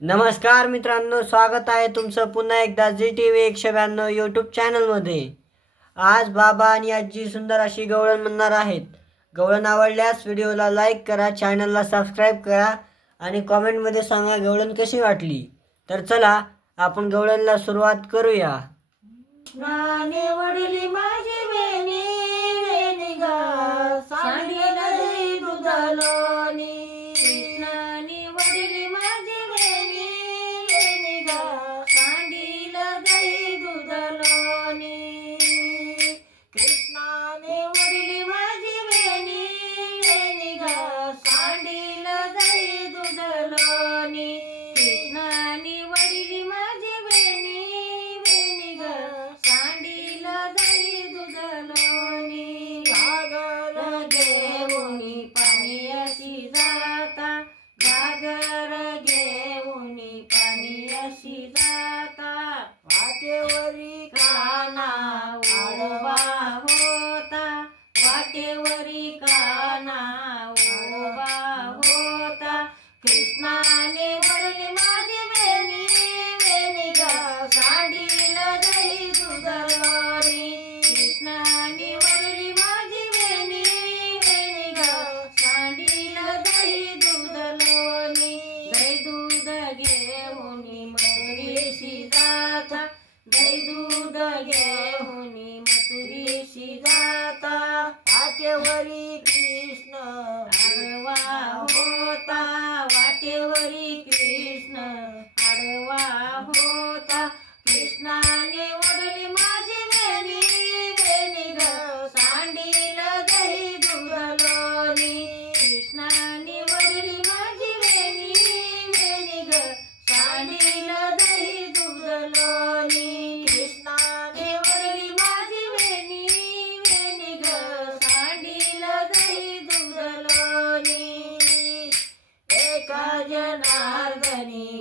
नमस्कार मित्रांनो, स्वागत आहे तुमचं पुन्हा एकदा ZTV 192 यूट्यूब चॅनलमध्ये। आज बाबा आणि आजी सुंदर अशी गवळण म्हणणार आहेत। गवळण आवडल्यास व्हिडिओला लाईक करा, चॅनलला सबस्क्राईब करा आणि कमेंटमध्ये सांगा गवळण कशी वाटली। तर चला आपण गवळणला सुरुवात करूया। नाने वडली माझी वेणी वेणी गा सांडीला दही दुधालोनी नाने वडली माझी वेणी वेणी गा सांडीला दही दुधालोनी कृष्णाने वडली माझी वेणी वेणी गा सांडीला दही दुधालोनी कृष्णाने वडली माझी वेणी वेणी गा सांडीला दही दुधालोनी घागर घेऊनी पाणी अशी जाता घागर घेऊनी पाणी अशी जाता वाटेवरी काना ओढवा होता वाटेवरी काना ओढवा होता कृष्णाने वडली माझी वेणी वेणी गा सांडीला दही दुधालोनी कृष्णाने वडली माझी वेणी वेणी गा सांडीला दही दुधालोनी दही दूध घेऊनी मथुरीशी जाता दही दूध घेऊनी मथुरीशी जाता वाटेवरी कृष्ण आडवा होता वाटेवरी कृष्ण आडवा होता कृष्णाने वडली माझी वेणी वेणी ग सांडीला दही दुधालोनी कृष्णाने वडली माझी वेणी वेणी ग सांडीला दही दुधालोनी कृष्णाने वडली माझी वेणी वेणी ग सांडीला दही दुधालोनी एका जनार्दनी